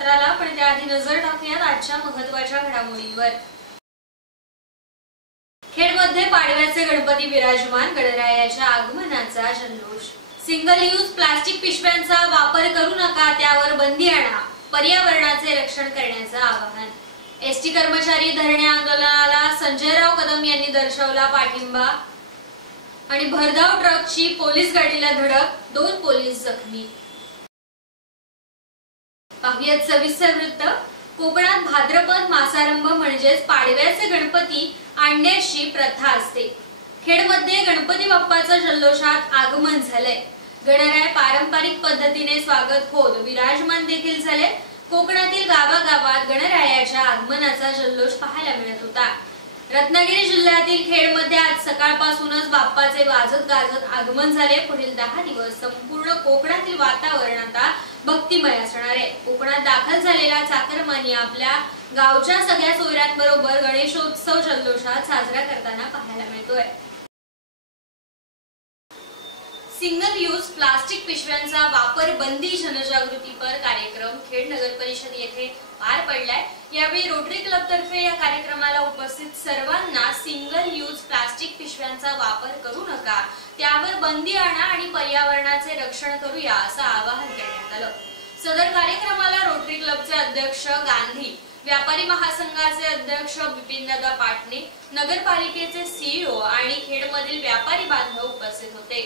वृत्तपत्राला, पण त्याआधी नजर टाकूयात आजच्या महत्त्वाच्या घडामोडींवर। खेडमध्ये पाडव्याचे गणपती विराजमान, गणरायाच्या आगमनाचा जल्लोष। सिंगल यूज प्लास्टिक पिशव्यांचा वापर करू नका, त्यावर बंदी आणा, पर्यावरणाचे रक्षण करण्याचं आवाहन। एसटी कर्मचारी धरणे आंदोलनाला संजयराव कदम यांनी दर्शवला पाठिंबा आणि भरधाव ट्रकची पोलीस गाडीला धडक, 2 पोलीस जखमी। पाहुयात सविस्तर वृत्त। कोकणात भाद्रपद मासारंभ म्हणजेच पाडव्याचे गणपती आणण्याची प्रथा असते। खेडमध्ये गणपती बाप्पाचं जल्लोषात आगमन झालंय। गणराय पारंपरिक पद्धतीने स्वागत होत विराजमान देखील झाले। कोकणातील गावागावात गणरायाच्या आगमनाचा जल्लोष पाहायला मिळत होता। रत्नागिरी जिल्ह्यातील खेडमध्ये आज सकाळपासूनच बाप्पाचे वाजत गाजत आगमन झाले। पुढील 10 दिवस संपूर्ण कोकणातील वातावरण आता भक्तिमय असणार आहे। कोकणात दाखल झालेला चाकरमानी आपल्या गावच्या सगळ्या सोयऱ्यांबरोबर गणेशोत्सव जल्लोषात साजरा करताना पाहायला मिळतोय। सिंगल यूज प्लास्टिक पिशव्यांचा वापर बंदी जनजागृतीपर कार्यक्रम खेड नगर परिषद येथे पार पडलाय। यावेळी रोटरी क्लब तर्फे या कार्यक्रमाला उपस्थित सर्वांना सिंगल यूज प्लास्टिक पिशव्यांचा वापर करू नका, त्यावर बंदी आणा आणि पर्यावरणाचे रक्षण करूया असं आवाहन करण्यात आलं। सदर कार्यक्रमाला रोटरी क्लबचे अध्यक्ष गांधी, व्यापारी महासंघाचे अध्यक्ष बिपिनदादा पाटणे, नगरपालिकेचे सीईओ आणि खेडमधील व्यापारी बांधव उपस्थित होते।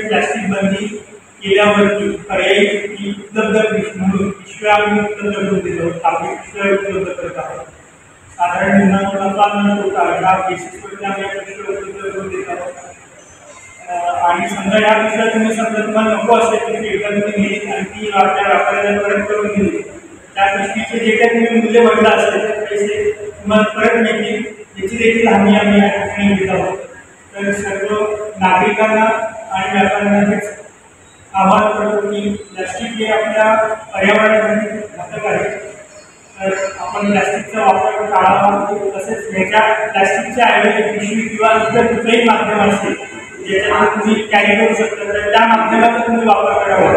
प्लास्टिक बंदी केल्यावरती पर्यायी उपलब्ध म्हणून पिशव्या उपलब्ध करून देतो, कापडी पिशव्या उपलब्ध करत आहोत। साधारण नफा न होता या बेसिसवरती आम्ही पिशव्या उपलब्ध करून देत आहोत। आणि समजा या पिशव्या तुम्ही समजा तुम्हाला नको असेल तर एखादी नेली आणि ती आपल्या व्यापाऱ्याला परत करून दिली, त्या पिशवीचे जे काही तुम्ही मूल्य वाढलं असेल तर पैसे तुम्हाला परत मिळतील, याची देखील हमी आम्ही या ठिकाणी घेत आहोत। तर सर्व नागरिकांना आणि व्यापाऱ्यांना हेच आवाहन करतो की प्लास्टिक हे आपल्या पर्यावरणासाठी घातक आहे, तर आपण प्लास्टिकचा वापर टाळावा। तसेच ह्याच्या प्लास्टिकच्या ऐवजी पिशवी किंवा इतर कुठलेही माध्यम असेल ज्याच्यावर तुम्ही कॅरी करू शकता, तर त्या माध्यमाचा तुम्ही वापर करावा।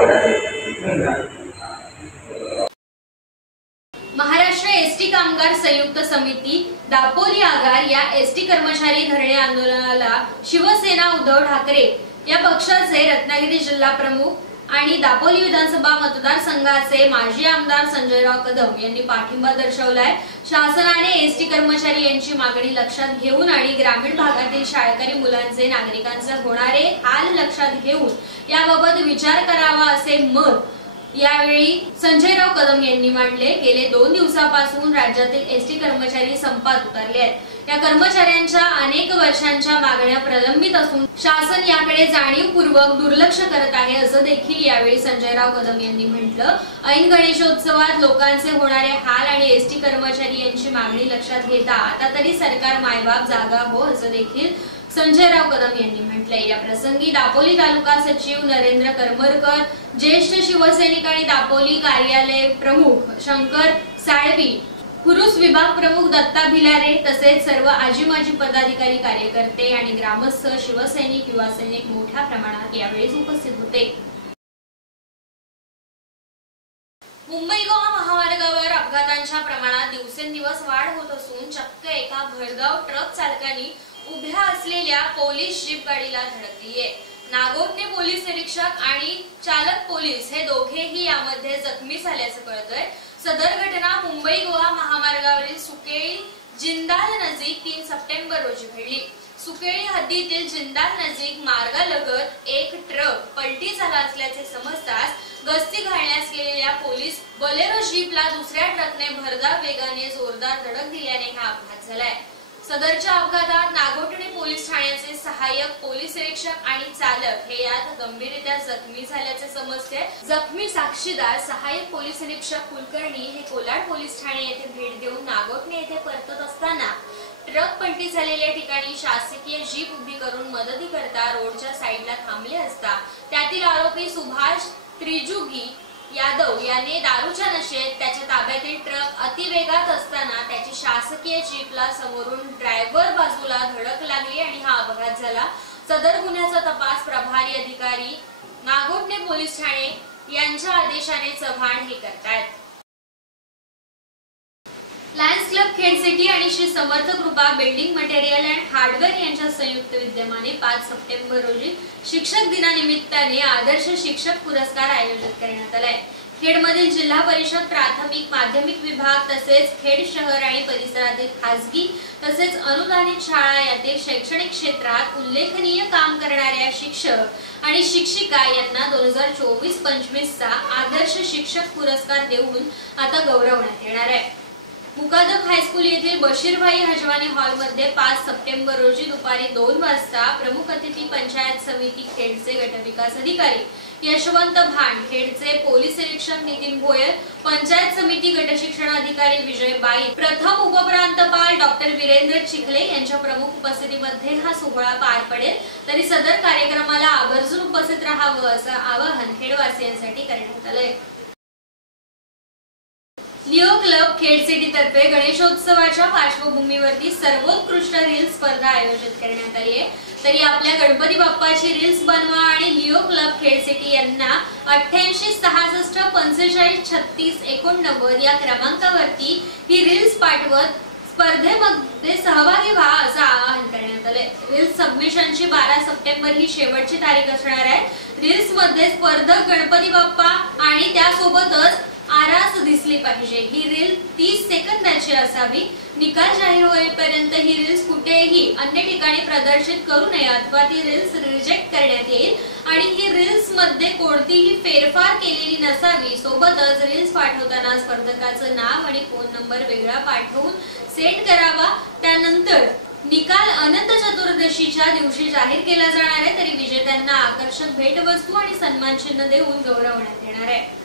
महाराष्ट्र एसटी कामगार संयुक्त समिती दापोली आगार या एसटी कर्मचारी धरणे आंदोलनाला शिवसेना उद्धव ठाकरे या पक्षाचे रत्नागिरी जिल्हा प्रमुख आणि दापोली विधानसभा मतदारसंघाचे माजी आमदार संजयराव कदम यांनी पाठिंबा दर्शवलाय। शासनाने एसटी कर्मचारी यांची मागणी लक्षात घेऊन आणि ग्रामीण भागातील शाळकरी मुलांचे नागरिकांचे होणारे हाल लक्षात घेऊन याबाबत विचार करावा असे मत यावेळी संजयराव कदम यांनी मांडले। गेले 2 दिवसापासून राज्यातील एसटी कर्मचारी संपात उतरले आहेत। या कर्मचाऱ्यांच्या अनेक वर्षांच्या मागण्या प्रलंबित असून शासन याकडे जाणीवपूर्वक दुर्लक्ष करत आहे असं देखील यावेळी संजयराव कदम यांनी म्हटलं। ऐन गणेशोत्सवात लोकांचे होणारे हाल आणि एसटी कर्मचारी यांची मागणी लक्षात घेता आता तरी सरकार मायबाप जागा हो असं देखील संजयराव कदम यांनी म्हटलंय। या प्रसंगी दापोली तालुका सचिव नरेंद्र करमरकर, ज्येष्ठ शिवसैनिक आणि दापोली कार्यालय प्रमुख शंकर साळवी, पुरुष विभाग प्रमुख दत्ता भिलारे तसेच सर्व आजी माजी पदाधिकारी, कार्यकर्ते आणि ग्रामस्थ, शिवसैनिक, युवा सैनिक मोठ्या प्रमाणात यावेळी उपस्थित होते। मुंबई गोवा महामार्गावर अपघातांच्या प्रमाणात दिवसेंदिवस वाढ होत असून चक्क एका भरधाव ट्रक चालकाने उभ्या असलेल्या पोलीस जीप गाडीला धडकली आहे। नागोठणे पोलीस निरीक्षक आणि चालक पोलीस हे दोघेही यामध्ये जखमी झाल्याचं कळतंय। सदर घटना मुंबई गोवा महामार्गावरील सुकेळी जिंदाल नजीक 3 सप्टेंबर रोजी घडली। सुकेळी हद्दीतील जिंदाल नजीक मार्गालगत एक ट्रक पलटी झाला असल्याचे समजताच गस्ती घालण्यास गेलेल्या पोलीस बोलेरो जीपला दुसऱ्या ट्रकने भरधाव वेगाने जोरदार धडक दिल्याने हा अपघात झालाय। सदरच्या अपघातात नागोठणे पोलीस ठाण्याचे सहाय्यक पोलीस निरीक्षक आणि चालक हे यात गंभीररित्या जखमी झाल्याचे समजते। जखमी साक्षीदार सहाय्यक पोलीस निरीक्षक कुलकर्णी हे कोलाड पोलीस ठाणे येथे भेट देऊन नागोठणे येथे परतत असताना ट्रक पलटी झालेल्या ठिकाणी शासकीय जीप उभी करून मदतीकरता रोडच्या साईडला थांबले असता त्यातील आरोपी सुभाष त्रिजुगी यादव याने दारूच्या नशेत त्याच्या ताब्यातील ट्रक अतिवेगात असताना त्याची शासकीय जीपला समोरून ड्रायव्हर अपघात झाला। सदर गुन्ह्याचा तपास प्रभारी अधिकारी नागोठणे पोलीस ठाणे यांच्या आदेशाने चव्हाण हे करतायत। लायन्स क्लब खेड सिटी आणि श्री समर्थ कृपा बिल्डिंग मटेरियल अँड हार्डवेअर यांच्या संयुक्त विद्यमाने 5 सप्टेंबर रोजी शिक्षक दिनानिमित्ताने आदर्श शिक्षक पुरस्कार आयोजित करण्यात आलाय। खेडमधील जिल्हा परिषद प्राथमिक माध्यमिक विभाग तसेच खेड शहर आणि परिसरातील खासगी तसेच अनुदानित शाळा यातील शैक्षणिक क्षेत्रात उल्लेखनीय काम करणाऱ्या शिक्षक आणि शिक्षिका यांना 2024-25 चा आदर्श शिक्षक पुरस्कार देऊन आता गौरवण्यात येणार आहे। मुकादम हायस्कूल येथील बशीरभाई हजवानी हॉल मध्ये 5 सप्टेंबर रोजी दुपारी 2 वाजता प्रमुख अतिथी पंचायत समिती खेडचे गटविकास अधिकारी यशवंत भांड, खेडचे पोलीस निरीक्षक नितीन भोयर, पंचायत समिती गटशिक्षण अधिकारी विजय बाई, प्रथम उपप्रांतपाल डॉक्टर वीरेंद्र चिखले यांच्या प्रमुख उपस्थितीमध्ये हा सोहळा पार पडेल। तरी सदर कार्यक्रमाला आवर्जून उपस्थित राहावं असं आवाहन खेडवासियांसाठी करण्यात आलंय। लिओ क्लब खेड सिटी तर्फे गणेशोत्सवाच्या पार्श्वभूमीवरती सर्वोत्कृष्ट रील्स स्पर्धा आयोजित करण्यात आली आहे। तरी आपल्या गणपती बाप्पाची रील्स बनवा आणि लिओ क्लब खेड सिटी यांना 88 66 45 36 89 या क्रमांकावरती ही रील्स पाठवत स्पर्धेमध्ये सहभागी व्हा असं आवाहन करण्यात आले। रील्स सबमिशनची 12 सप्टेंबर ही शेवटची तारीख असणार आहे। रील्स मध्ये स्पर्धक गणपती बाप्पा आणि त्यासोबतच आरास दिसली पाहिजे। ही रील 30 सेकंदाची असावी। निकाल जाहीर होईपर्यंत ही रील्स कुठेही अन्य ठिकाणी प्रदर्शित करू नये अथवा ती रील्स रिजेक्ट करण्यात येईल आणि ही रील्स मध्ये कोणतीही फेरफार केलेली नसावी। सोबतच रील्स पाठवताना स्पर्धकाचं नाव आणि फोन नंबर वेगळा पाठवून सेंड करावा। त्यानंतर निकाल अनंत चतुर्दशीच्या दिवशी जाहीर केला जाणार आहे। तरी विजेत्यांना आकर्षक भेटवस्तू आणि सन्मान चिन्ह देऊन गौरवण्यात येणार आहे।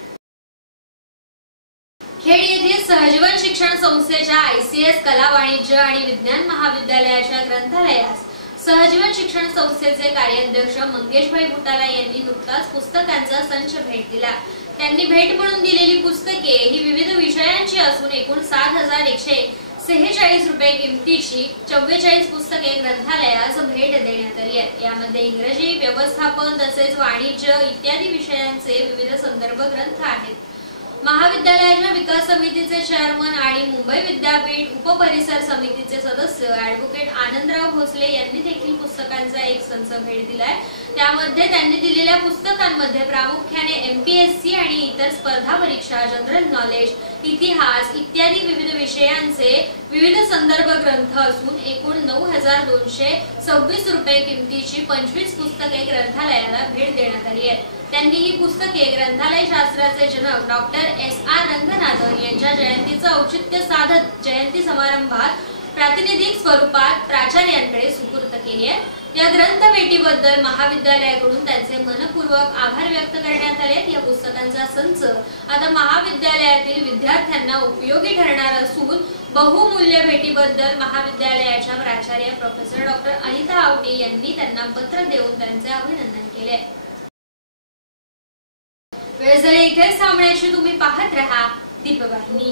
खेड येथील सहजीवन शिक्षण संस्थेच्या ICS कला वाणिज्य आणि विज्ञान महाविद्यालयाच्या ग्रंथालयास सहजीवन शिक्षण संस्थेचे कार्याध्यक्ष मंगेशभाई भुटाला यांनी नुकताच पुस्तकांचा संच भेट दिला। त्यांनी भेट म्हणून दिलेली पुस्तके ही विविध विषयांची असून एकूण 7,146 रुपये किमतीची 44 पुस्तके ग्रंथालयास भेट देण्यात आली आहे। यामध्ये इंग्रजी, व्यवस्थापन तसेच वाणिज्य इत्यादी विषयांचे विविध संदर्भ ग्रंथ आहेत। महाविद्यालयाच्या विकास समितीचे चेअरमन आणि मुंबई विद्यापीठ उपपरिसर समितीचे सदस्य ॲडव्होकेट आनंदराव भोसले यांनी देखील पुस्तकांचा एक संच भेट दिलाय। त्यामध्ये त्यांनी दिलेल्या पुस्तकांमध्ये प्रामुख्याने MPSC आणि इतर स्पर्धा परीक्षा, जनरल नॉलेज, इतिहास इत्यादी विविध विषयांचे विविध संदर्भ ग्रंथ असून एकूण 9,226 रुपये किमतीची 25 पुस्तके ग्रंथालयाला भेट देण्यात आली आहे। त्यांनी ही पुस्तके ग्रंथालय शास्त्राचे जनक डॉक्टर SR रंगनाथन यांच्या जयंतीचं औचित्य साधत जयंती समारंभात प्रातिनिधिक स्वरूपात प्राचार्यांकडे सुपूर्द केली आहे। या ग्रंथ भेटीबद्दल महाविद्यालयाकडून त्यांचे मनपूर्वक आभार व्यक्त करण्यात आले। या पुस्तकांचा संच आता महाविद्यालयातील विद्यार्थ्यांना उपयोगी ठरणार असून बहुमूल्य भेटीबद्दल महाविद्यालयाच्या प्राचार्य प्रोफेसर डॉक्टर अनिता आवटे यांनी त्यांना पत्र देऊन त्यांचे अभिनंदन केले। वेळ झाली इथेच थांबण्याची, तुम्ही पाहत रहा दीपवाहिनी।